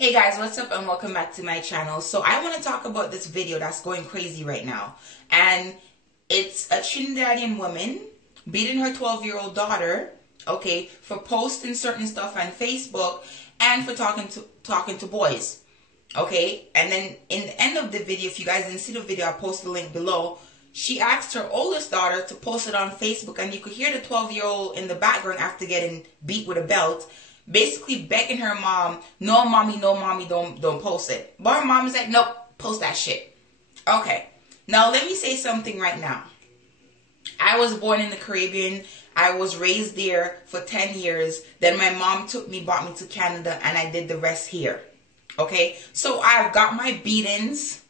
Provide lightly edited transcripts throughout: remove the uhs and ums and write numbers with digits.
Hey guys, what's up and welcome back to my channel. So I want to talk about this video that's going crazy right now. And it's a Trinidadian woman beating her 12-year-old daughter, okay, for posting certain stuff on Facebook and for talking to boys. Okay? And then in the end of the video, if you guys didn't see the video, I'll post the link below. She asked her oldest daughter to post it on Facebook, and you could hear the 12-year-old in the background after getting beat with a belt, basically begging her mom, no mommy, don't post it. But her mom is like, nope, post that shit. Okay, now let me say something right now. I was born in the Caribbean. I was raised there for 10 years. Then my mom brought me to Canada, and I did the rest here. Okay, so I've got my beatings.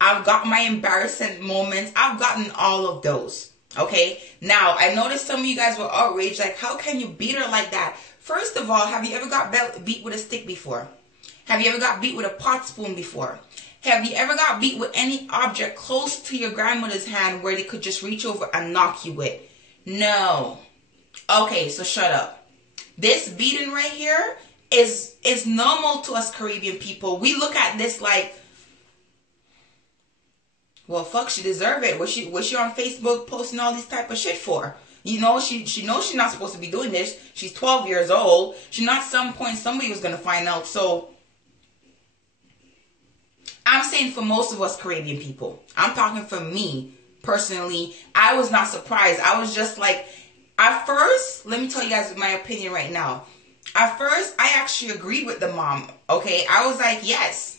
I've got my embarrassing moments. I've gotten all of those. Okay, now I noticed some of you guys were outraged, like, how can you beat her like that? First of all, have you ever got beat with a stick before? Have you ever got beat with a pot spoon before? Have you ever got beat with any object close to your grandmother's hand where they could just reach over and knock you with? No. Okay, so shut up. This beating right here is normal to us Caribbean people. We look at this like, well, fuck, she deserve it. Was she on Facebook posting all this type of shit for? You know, she knows she's not supposed to be doing this. She's 12 years old. She knows at some point somebody was going to find out. So, I'm saying for most of us Caribbean people. I'm talking for me, personally. I was not surprised. I was just like, at first, let me tell you guys my opinion right now. At first, I actually agreed with the mom. Okay, I was like, yes.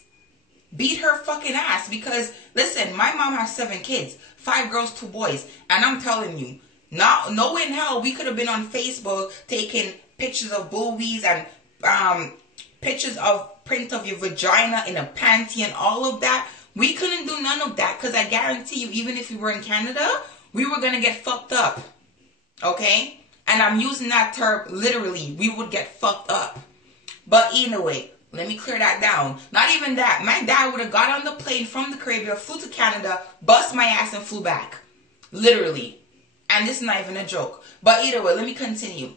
Beat her fucking ass. Because, listen, my mom has 7 kids. 5 girls, 2 boys. And I'm telling you, no in hell we could have been on Facebook taking pictures of boobies and pictures of print of your vagina in a panty and all of that. We couldn't do none of that because I guarantee you, even if we were in Canada, we were going to get fucked up. Okay? And I'm using that term literally. We would get fucked up. But anyway, let me clear that down. Not even that. My dad would have got on the plane from the Caribbean, flew to Canada, bust my ass and flew back. Literally. And this is not even a joke. But either way, let me continue.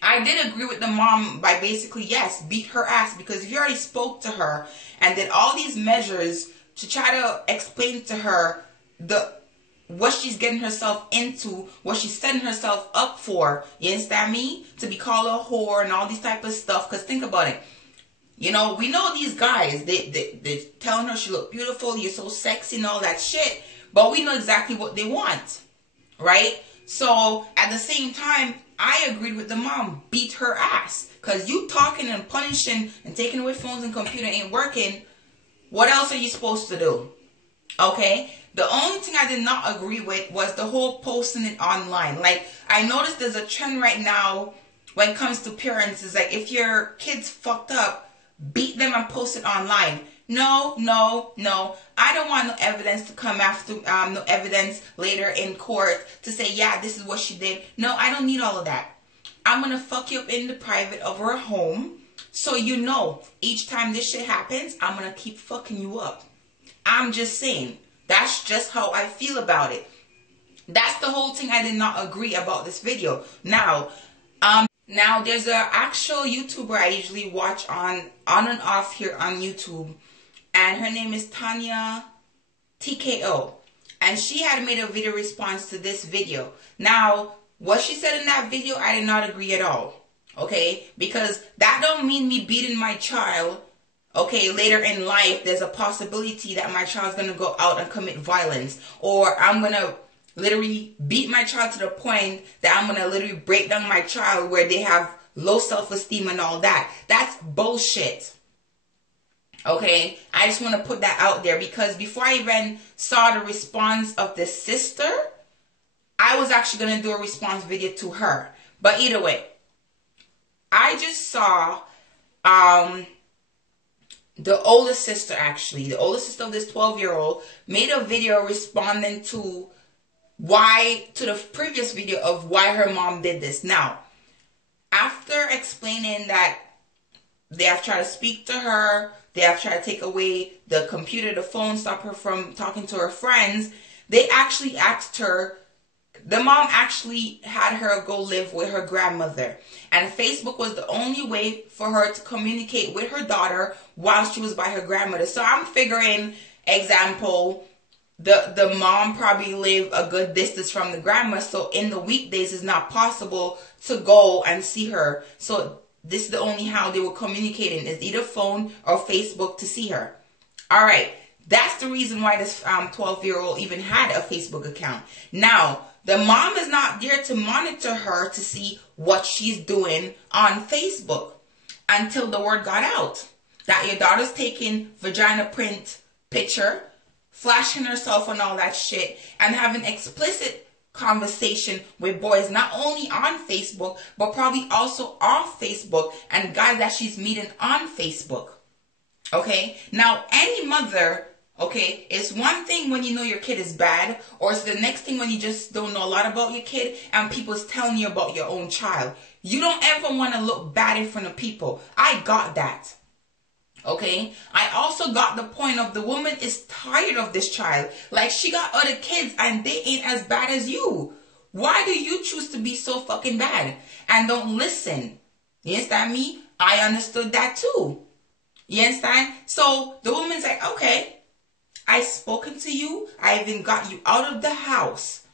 I did agree with the mom by basically, yes, beat her ass. Because if you already spoke to her and did all these measures to try to explain to her what she's getting herself into, what she's setting herself up for, you understand me? To be called a whore and all these type of stuff. Because think about it. You know, we know these guys, they're telling her she look beautiful, you're so sexy and all that shit. But we know exactly what they want. Right? So, at the same time, I agreed with the mom. Beat her ass. Because you talking and punishing and taking away phones and computer ain't working. What else are you supposed to do? Okay? The only thing I did not agree with was the whole posting it online. Like, I noticed there's a trend right now when it comes to parents. Is like, if your kid's fucked up, beat them and post it online. No. I don't want no evidence to come after, no evidence later in court to say, yeah, this is what she did. No, I don't need all of that. I'm going to fuck you up in the private of her home. So you know, each time this shit happens, I'm going to keep fucking you up. I'm just saying. That's just how I feel about it. That's the whole thing I did not agree about this video. Now there's an actual YouTuber I usually watch on and off here on YouTube. And her name is Tanya TKO. And she had made a video response to this video. Now, what she said in that video, I did not agree at all. Okay? Because that don't mean me beating my child. Okay, later in life, there's a possibility that my child's going to go out and commit violence. Or I'm going to literally beat my child to the point that I'm going to literally break down my child where they have low self-esteem and all that. That's bullshit. Okay, I just want to put that out there because before I even saw the response of the sister, I was actually going to do a response video to her. But either way, I just saw the oldest sister actually, the oldest sister of this 12-year-old made a video responding to the previous video of why her mom did this. Now, after explaining that they have tried to speak to her, they have tried to take away the computer, the phone, stop her from talking to her friends. They actually asked her The mom actually had her go live with her grandmother. And Facebook was the only way for her to communicate with her daughter while she was by her grandmother. So I'm figuring, example, the mom probably lived a good distance from the grandma. So in the weekdays, it's not possible to go and see her. So this is the only how they were communicating, is either phone or Facebook to see her. All right. That's the reason why this 12-year-old even had a Facebook account. Now, the mom is not there to monitor her to see what she's doing on Facebook until the word got out that your daughter's taking vagina print picture, flashing herself and all that shit, and having explicit conversation with boys, not only on Facebook, but probably also off Facebook, and guys that she's meeting on Facebook. Okay? Now, any mother... okay, it's one thing when you know your kid is bad, or it's the next thing when you just don't know a lot about your kid and people's telling you about your own child. You don't ever want to look bad in front of people. I got that. Okay? I also got the point of the woman is tired of this child. Like, she got other kids and they ain't as bad as you. Why do you choose to be so fucking bad and don't listen? You understand me? I understood that too. You understand? So the woman's like, okay, I've spoken to you. I even got you out of the house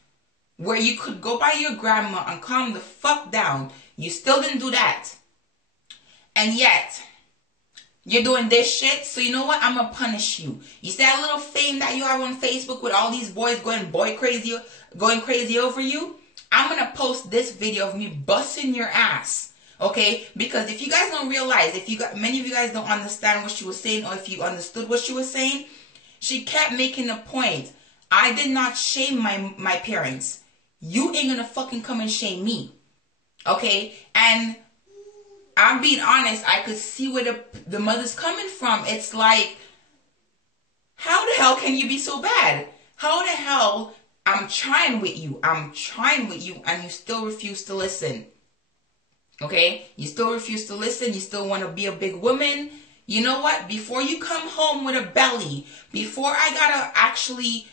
where you could go by your grandma and calm the fuck down. You still didn't do that. And yet, you're doing this shit. So you know what? I'm going to punish you. You see that little fame that you have on Facebook with all these boys going crazy over you? I'm going to post this video of me busting your ass. Okay? Because if you guys don't realize, many of you guys don't understand what she was saying, or if you understood what she was saying, she kept making a point. I did not shame my parents. You ain't gonna fucking come and shame me. Okay? And I'm being honest, I could see where the mother's coming from. It's like, how the hell can you be so bad? How the hell I'm trying with you, and you still refuse to listen. Okay? You still refuse to listen. You still want to be a big woman. You know what? Before you come home with a belly, before I gotta actually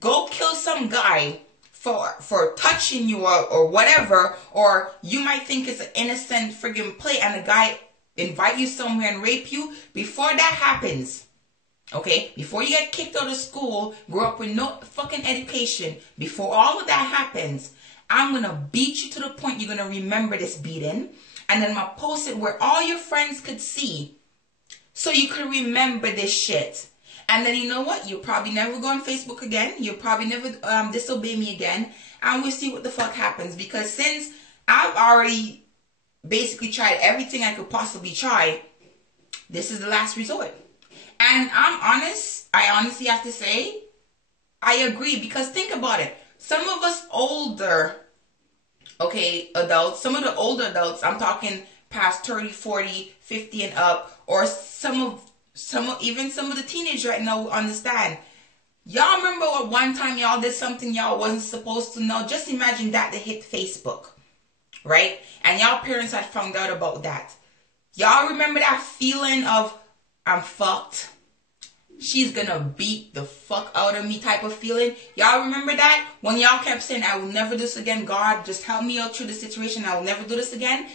go kill some guy for touching you or whatever, or you might think it's an innocent friggin' play and a guy invite you somewhere and rape you, before that happens, okay? Before you get kicked out of school, grow up with no fucking education, before all of that happens, I'm gonna beat you to the point you're gonna remember this beating, and then I'm gonna post it where all your friends could see. So you could remember this shit. And then you know what? You'll probably never go on Facebook again. You'll probably never disobey me again. And we'll see what the fuck happens. Because since I've already basically tried everything I could possibly try, this is the last resort. And I honestly have to say, I agree. Because think about it. Some of us older, okay, adults, some of the older adults, I'm talking past 30, 40, 50 and up, or even some of the teenagers right now will understand. Y'all remember what one time y'all did something y'all wasn't supposed to know? Just imagine that they hit Facebook, right? And y'all parents had found out about that. Y'all remember that feeling of, I'm fucked, she's gonna beat the fuck out of me type of feeling? Y'all remember that? When y'all kept saying, I will never do this again, God, just help me out through the situation, I will never do this again.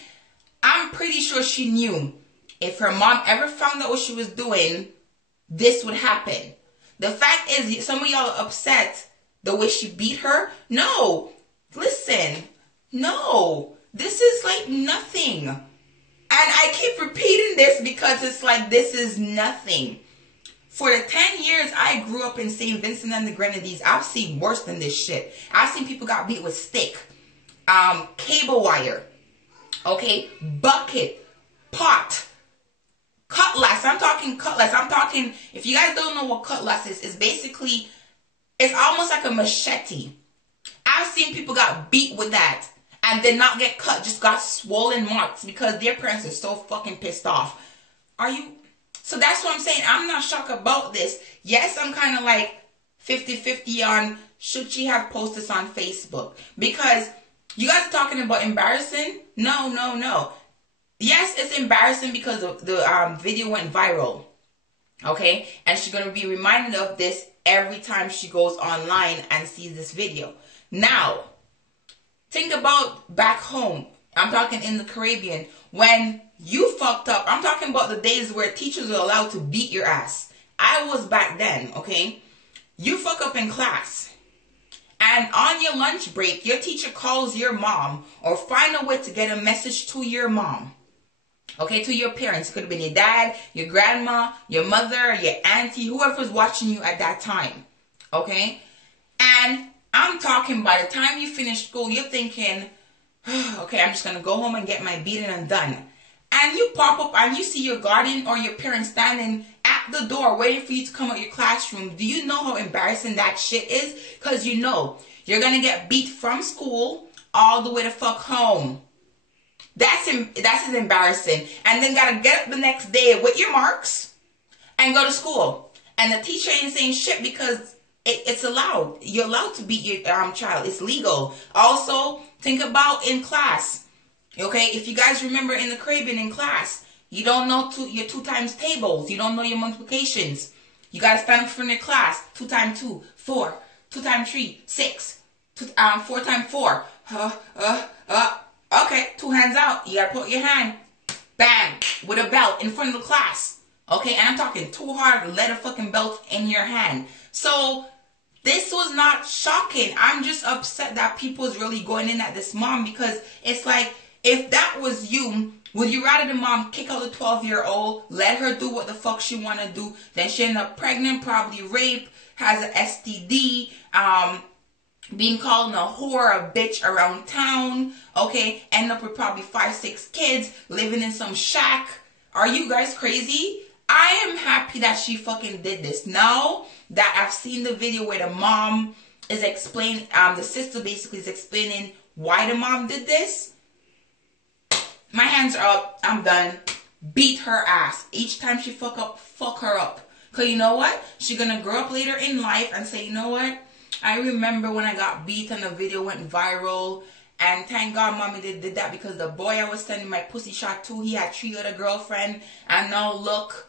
I'm pretty sure she knew if her mom ever found out what she was doing, this would happen. The fact is, some of y'all are upset the way she beat her. No, listen, no, this is like nothing. And I keep repeating this because it's like, this is nothing. For the 10 years I grew up in St. Vincent and the Grenadines, I've seen worse than this shit. I've seen people got beat with stick, cable wire, okay, bucket, pot, cutlass. I'm talking cutlass. I'm talking, if you guys don't know what cutlass is, it's basically, it's almost like a machete. I've seen people got beat with that and did not get cut, just got swollen marks because their parents are so fucking pissed off. So that's what I'm saying. I'm not shocked about this. Yes, I'm kind of like 50-50 on should she have posted this on Facebook, because you guys are talking about embarrassing. No. Yes, it's embarrassing because the video went viral. Okay? And she's going to be reminded of this every time she goes online and sees this video. Now, Think about back home. I'm talking in the Caribbean. When you fucked up, I'm talking about the days where teachers were allowed to beat your ass. I was back then, okay? You fuck up in class. And on your lunch break, your teacher calls your mom or find a way to get a message to your mom. Okay, to your parents. It could have been your dad, your grandma, your mother, your auntie, whoever was watching you at that time. Okay? And I'm talking by the time you finish school, you're thinking, okay, I'm just going to go home and get my beating and done. And you pop up and you see your guardian or your parent standing at the door waiting for you to come out your classroom. Do you know how embarrassing that shit is? Because you know you're going to get beat from school all the way to fuck home. That's embarrassing. And then got to get up the next day with your marks and go to school. And the teacher ain't saying shit because it's allowed. You're allowed to beat your child. It's legal. Also, think about in class. Okay, if you guys remember in the Caribbean in class, you don't know your 2 times tables. You don't know your multiplications. You got to stand up from your class. 2 times 2, 4. 2 times 3, 6. 4 times 4. Okay, 2 hands out. You got to put your hand, bam, with a belt in front of the class. Okay, and I'm talking 2 hard leather fucking belts in your hand. So this was not shocking. I'm just upset that people is really going in at this mom because it's like, if that was you, would you rather the mom kick out the 12-year-old, let her do what the fuck she want to do, then she end up pregnant, probably raped, has an STD, being called a whore, a bitch around town, okay, end up with probably 5, 6 kids, living in some shack. Are you guys crazy? I am happy that she fucking did this. Now that I've seen the video where the mom is explaining, the sister basically is explaining why the mom did this, my hands are up. I'm done. Beat her ass. Each time she fuck up, fuck her up. Because you know what? She's going to grow up later in life and say, you know what? I remember when I got beat and the video went viral. And thank God mommy did that because the boy I was sending my pussy shot to, he had 3 other girlfriends. And now look,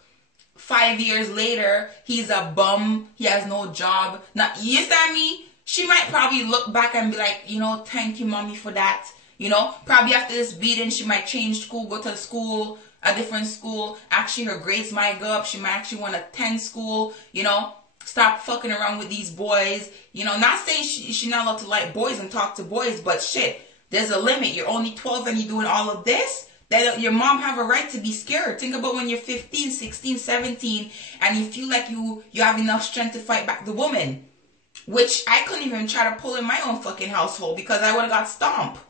5 years later, he's a bum. He has no job. Now, you understand me? She might probably look back and be like, you know, thank you mommy for that. You know, probably after this beating, she might change school, go to school, a different school. Actually, her grades might go up. She might actually want to attend school, you know. Stop fucking around with these boys. You know, not saying she's not allowed to like boys and talk to boys, but shit, there's a limit. You're only 12 and you're doing all of this. That your mom have a right to be scared. Think about when you're 15, 16, 17, and you feel like you have enough strength to fight back the woman. Which I couldn't even try to pull in my own fucking household because I would have got stomped.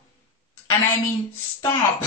And I mean stomp,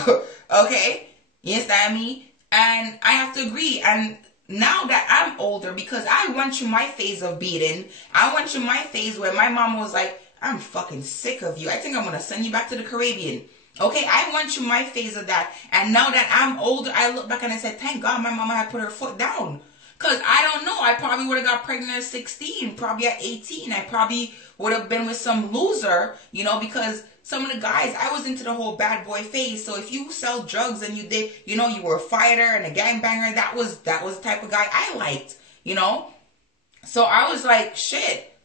okay? You understand me? And I have to agree. And now that I'm older, because I went through my phase of beating, I went through my phase where my mom was like, I'm fucking sick of you. I think I'm going to send you back to the Caribbean. Okay, I went through my phase of that. And now that I'm older, I look back and I said, thank God my mama had put her foot down. Because I don't know, I probably would have got pregnant at 16, probably at 18. I probably would have been with some loser, you know, because some of the guys, I was into the whole bad boy phase. So if you sell drugs and you did, you know, you were a fighter and a gangbanger, that was the type of guy I liked, you know. So I was like, shit,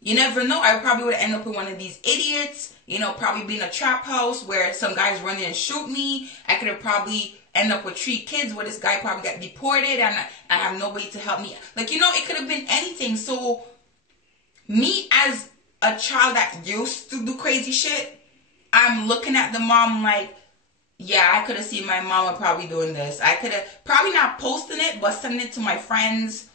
you never know. I probably would end up with one of these idiots, you know, probably be in a trap house where some guys run in and shoot me. I could have probably end up with 3 kids where this guy probably got deported and I have nobody to help me. Like, you know, it could have been anything. So me as a child that used to do crazy shit, I'm looking at the mom like, yeah, I could have seen my mama probably doing this. I could have probably not posting it, but sending it to my friends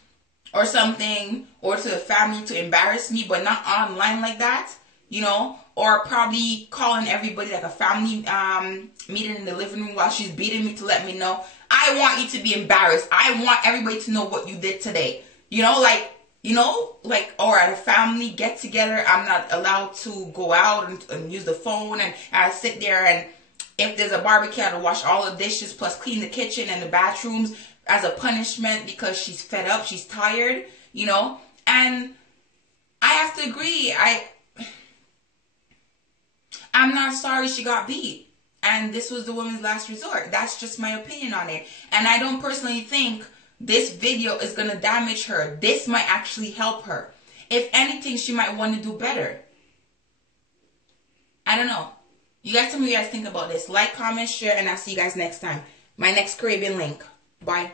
or something, or to the family to embarrass me, but not online like that, you know, or probably calling everybody like a family meeting in the living room while she's beating me to let me know, I want you to be embarrassed. I want everybody to know what you did today. You know, like, or at a family get together, I'm not allowed to go out and use the phone, and I sit there, and if there's a barbecue, I have to wash all the dishes plus clean the kitchen and the bathrooms as a punishment because she's fed up, she's tired, you know. And I have to agree, I'm not sorry she got beat, and this was the woman's last resort. That's just my opinion on it. And I don't personally think this video is going to damage her. This might actually help her. If anything, she might want to do better. I don't know. You guys tell me what you guys think about this. Like, comment, share, and I'll see you guys next time. My next Caribbean link. Bye.